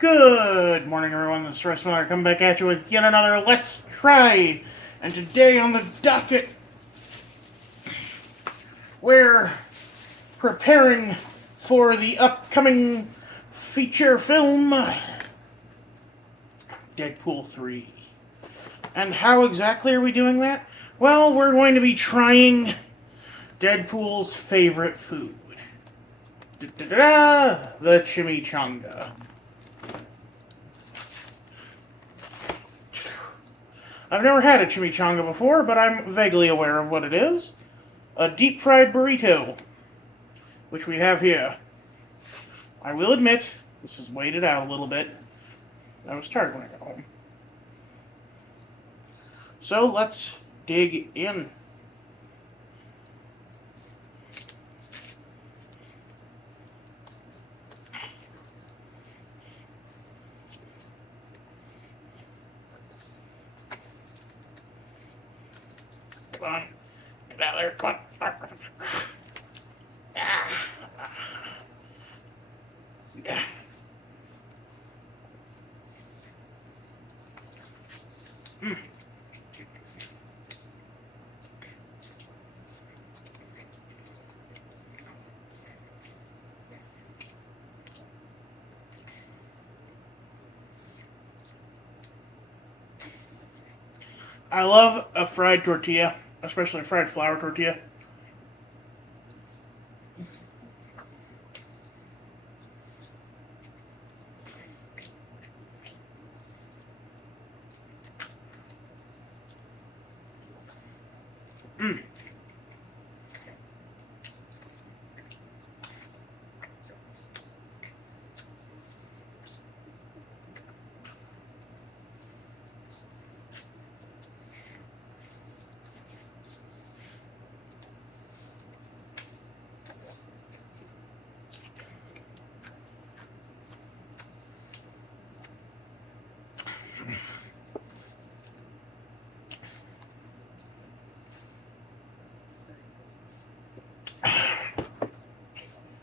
Good morning, everyone. This is Royce coming back at you with yet another Let's Try. And today on the docket, we're preparing for the upcoming feature film, Deadpool 3. And how exactly are we doing that? Well, we're going to be trying Deadpool's favorite food. The Chimichanga. I've never had a chimichanga before, but I'm vaguely aware of what it is. A deep-fried burrito, which we have here. I will admit, this is weighted out a little bit. I was tired when I got home. So let's dig in. Come on. Get out of there. Come on. I love a fried tortilla, especially a fried flour tortilla.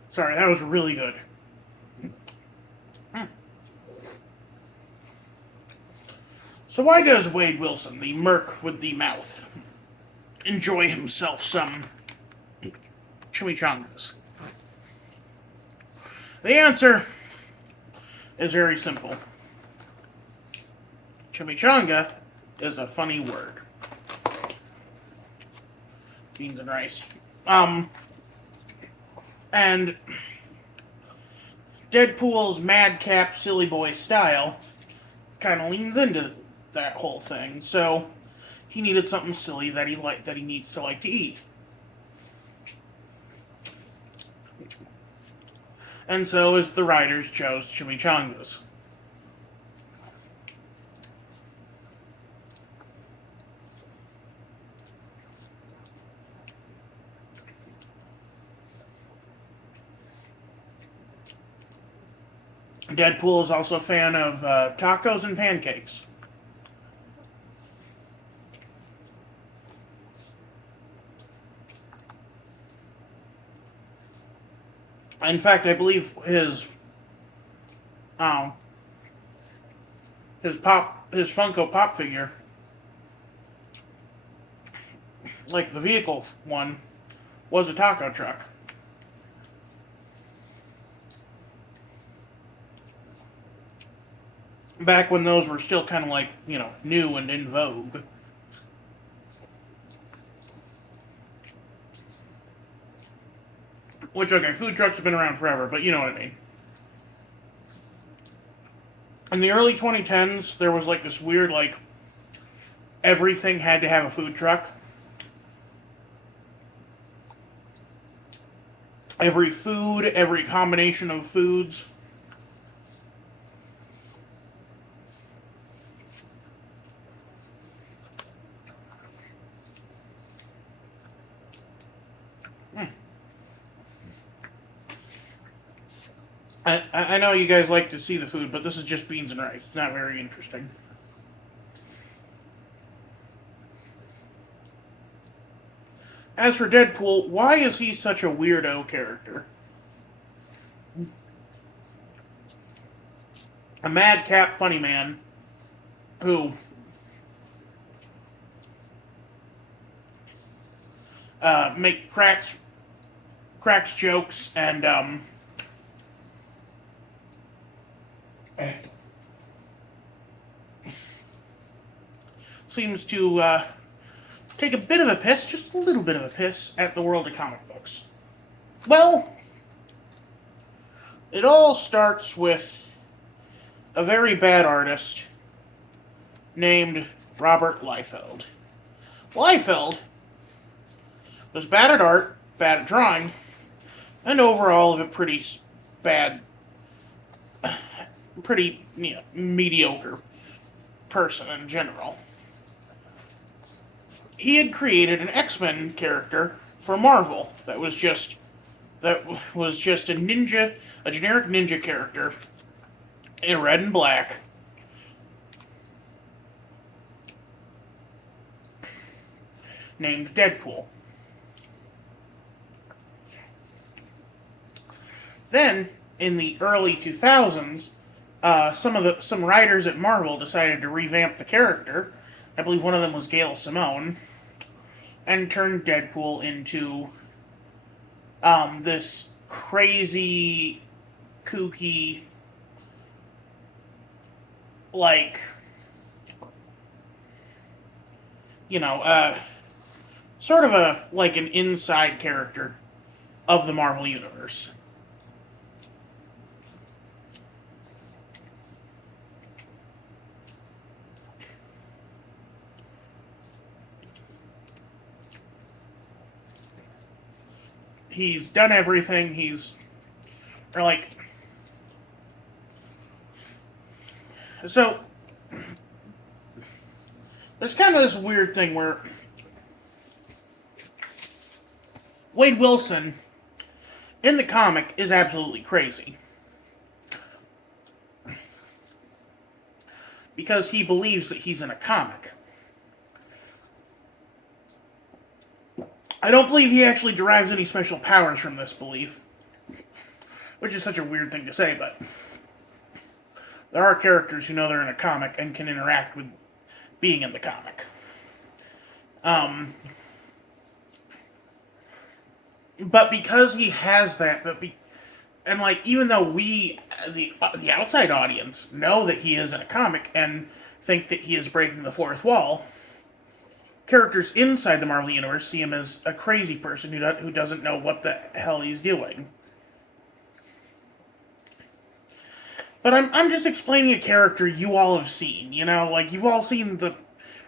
Sorry, that was really good. So why does Wade Wilson, the merc with the mouth, enjoy himself some chimichangas? The answer is very simple. Chimichanga is a funny word. Beans and rice. And Deadpool's madcap silly boy style kind of leans into that whole thing. So he needed something silly that he needs to like to eat. And so as the writers chose chimichangas. Deadpool is also a fan of tacos and pancakes. In fact, I believe um, his Funko Pop figure, like the vehicle one, was a taco truck. Back when those were still kind of like, new and in vogue. Which, okay, food trucks have been around forever, but you know what I mean. In the early 2010s, there was like this weird, like, everything had to have a food truck. Every food, every combination of foods. I know you guys like to see the food, but this is just beans and rice. It's not very interesting. As for Deadpool, why is he such a weirdo character? a madcap funny man who make cracks jokes and seems to take a bit of a piss, just a little bit of a piss, at the world of comic books. Well, it all starts with a very bad artist named Robert Liefeld. Liefeld was bad at art, bad at drawing, and overall a pretty bad, pretty mediocre person in general. He had created an X-Men character for Marvel that was just a ninja, a generic ninja character in red and black. Named Deadpool. Then, in the early 2000s, some writers at Marvel decided to revamp the character. I believe one of them was Gail Simone, and turned Deadpool into this crazy, kooky, like, sort of an inside character of the Marvel Universe. He's done everything. So, there's kind of this weird thing where Wade Wilson, in the comic, is absolutely crazy. Because he believes that he's in a comic. I don't believe he actually derives any special powers from this belief. Which is such a weird thing to say, but there are characters who know they're in a comic and can interact with being in the comic. But because he has that, even though we, the outside audience, know that he is in a comic and think that he is breaking the fourth wall, characters inside the Marvel Universe see him as a crazy person who doesn't know what the hell he's doing. But I'm just explaining a character you all have seen, you've all seen the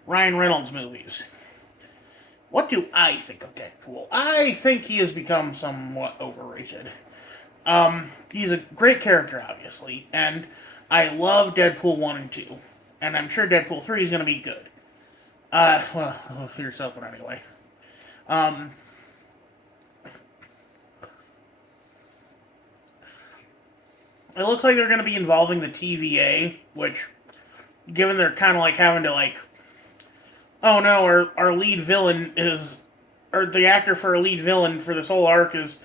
Ryan Reynolds movies. What do I think of Deadpool? I think he has become somewhat overrated. He's a great character, obviously, and I love Deadpool 1 and 2. And I'm sure Deadpool 3 is going to be good. Here's something anyway. It looks like they're going to be involving the TVA, which, given they're kind of having to oh no, our lead villain or the actor for our lead villain for this whole arc is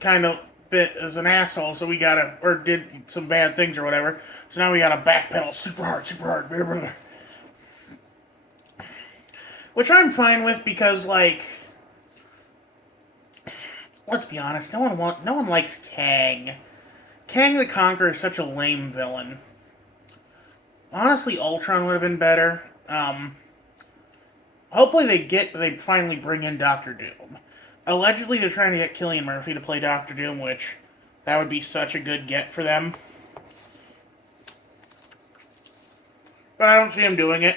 kind of as an asshole, so we or did some bad things or whatever, so now we gotta backpedal super hard, blah, blah, blah. Which I'm fine with because, let's be honest, no one likes Kang. Kang the Conqueror is such a lame villain. Honestly, Ultron would have been better. Hopefully they finally bring in Doctor Doom. Allegedly, they're trying to get Cillian Murphy to play Doctor Doom, which that would be such a good get for them. But I don't see him doing it.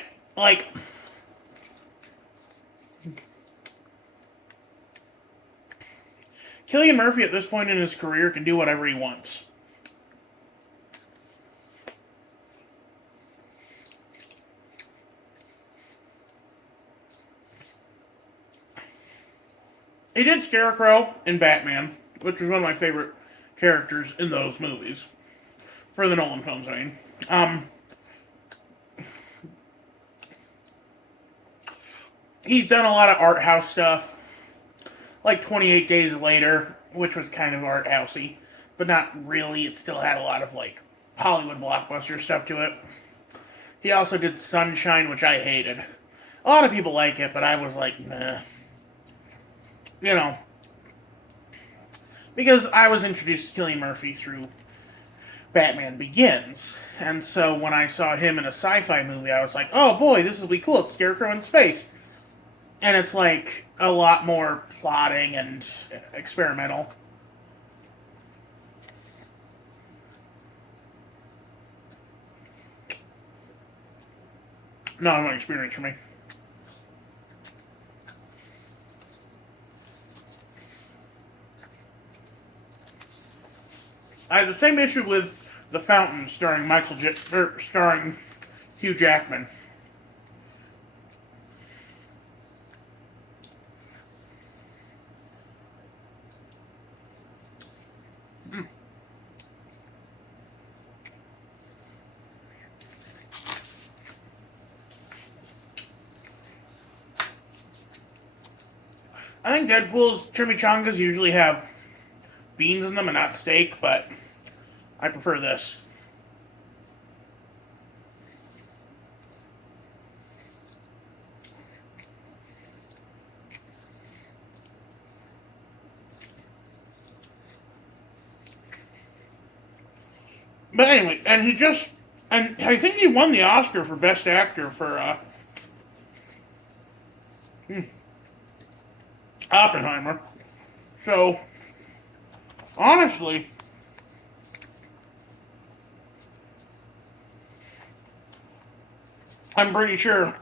Cillian Murphy at this point in his career can do whatever he wants. He did Scarecrow in Batman, which was one of my favorite characters in those movies. For the Nolan films, I mean. He's done a lot of art house stuff. Like 28 Days Later, which was kind of art housey, but not really. It still had a lot of Hollywood blockbuster stuff to it. He also did Sunshine, which I hated. A lot of people like it, but I was like, nah. You know, because I was introduced to Cillian Murphy through Batman Begins. And so when I saw him in a sci-fi movie, I was like, oh boy, this will be cool. It's Scarecrow in space. And it's like a lot more plotting and experimental. Not an experience for me. I had the same issue with The Fountain, starring Hugh Jackman. I think Deadpool's chimichangas usually have beans in them and not steak, but I prefer this. But anyway, and I think he won the Oscar for Best Actor for Oppenheimer. So, honestly, I'm pretty sure.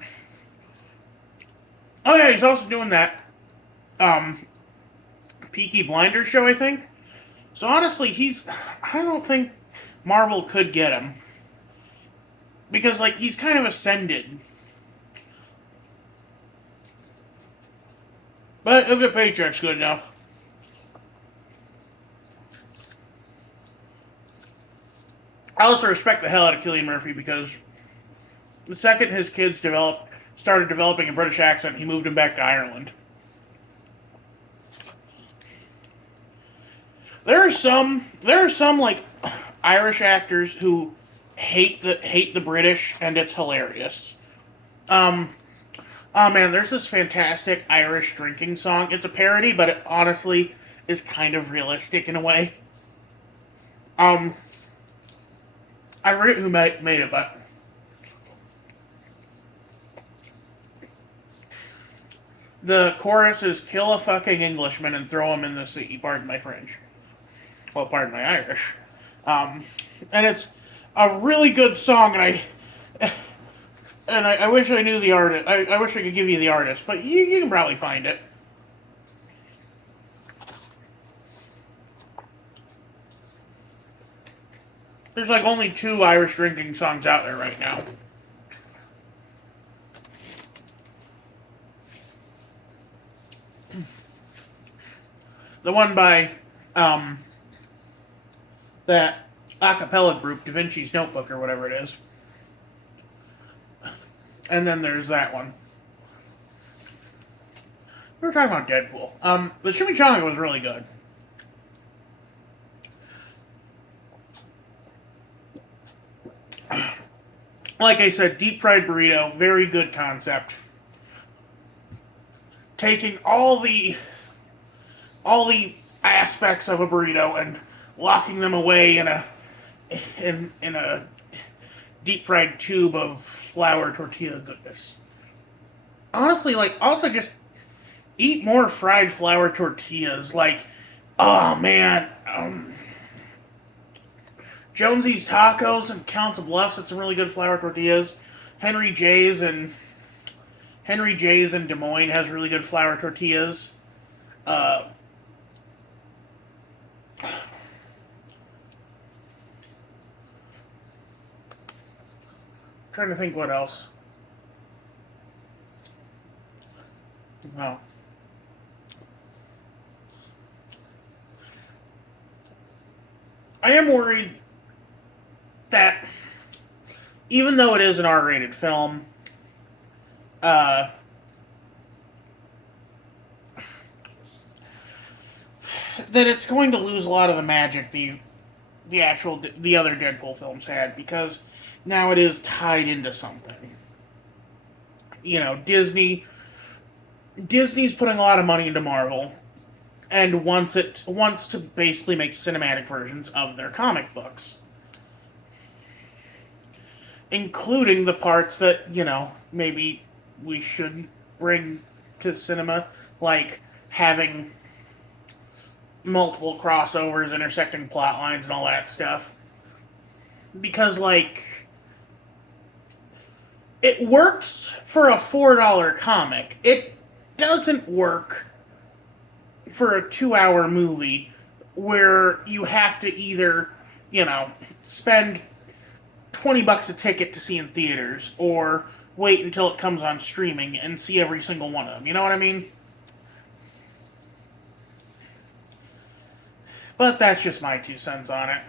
Oh yeah, he's also doing that Peaky Blinders show, I think. So honestly, I don't think Marvel could get him because like he's kind of ascended. But if the paycheck's good enough. I also respect the hell out of Cillian Murphy because the second his kids started developing a British accent, he moved him back to Ireland. There are some like Irish actors who hate the British, and it's hilarious. Oh man, there's this fantastic Irish drinking song. It's a parody, but it honestly is kind of realistic in a way. Um, I forget who made it, but the chorus is "Kill a fucking Englishman and throw him in the sea." Pardon my French. Well, pardon my Irish. Um, and it's a really good song, and I wish I knew the artist. I wish I could give you the artist, but you can probably find it. There's like only 2 Irish drinking songs out there right now. The one by that a cappella group, Da Vinci's Notebook, or whatever it is. And then there's that one. We were talking about Deadpool. The chimichanga was really good. Like I said, deep fried burrito, very good concept. Taking all the aspects of a burrito and locking them away in a deep fried tube of flour tortilla goodness. Honestly, like also just eat more fried flour tortillas. Like, oh man, Jonesy's Tacos and Council Bluffs had some really good flour tortillas. Henry J's in Des Moines has really good flour tortillas. Trying to think what else. Wow. I am worried that even though it is an R-rated film, that it's going to lose a lot of the magic the other Deadpool films had, because now it is tied into something. Disney's putting a lot of money into Marvel, and wants to basically make cinematic versions of their comic books, including the parts that maybe we shouldn't bring to cinema, like having multiple crossovers, intersecting plot lines, and all that stuff. Because, it works for a $4 comic. It doesn't work for a 2-hour movie where you have to either, spend $20 a ticket to see in theaters, or wait until it comes on streaming and see every single one of them. You know what I mean? But that's just my 2 cents on it.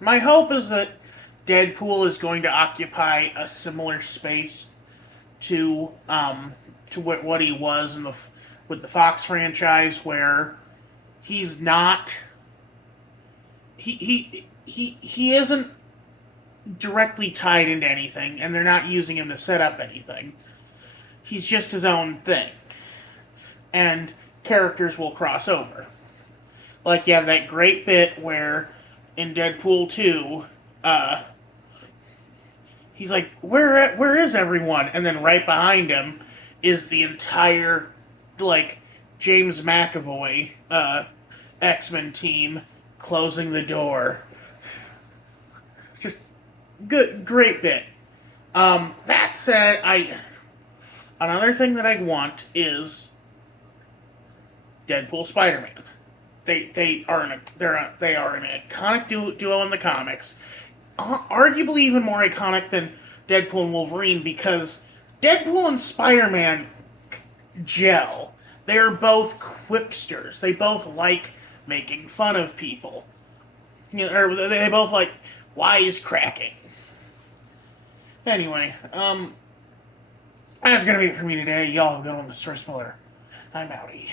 My hope is that Deadpool is going to occupy a similar space to what he was with the Fox franchise, where he's not he isn't directly tied into anything, and they're not using him to set up anything. He's just his own thing, and characters will cross over. Like, you have that great bit where in Deadpool 2, he's like, where is everyone? And then right behind him is the entire, James McAvoy X-Men team closing the door. Just great bit. That said, another thing that I want is Deadpool Spider-Man. They are an iconic duo in the comics. Arguably even more iconic than Deadpool and Wolverine, because Deadpool and Spider-Man gel. They are both quipsters. They both like making fun of people. Or they both like wisecracking. Anyway, that's gonna be it for me today. Y'all have a good one, Mr. Miller. I'm outie.